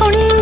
கொண்டு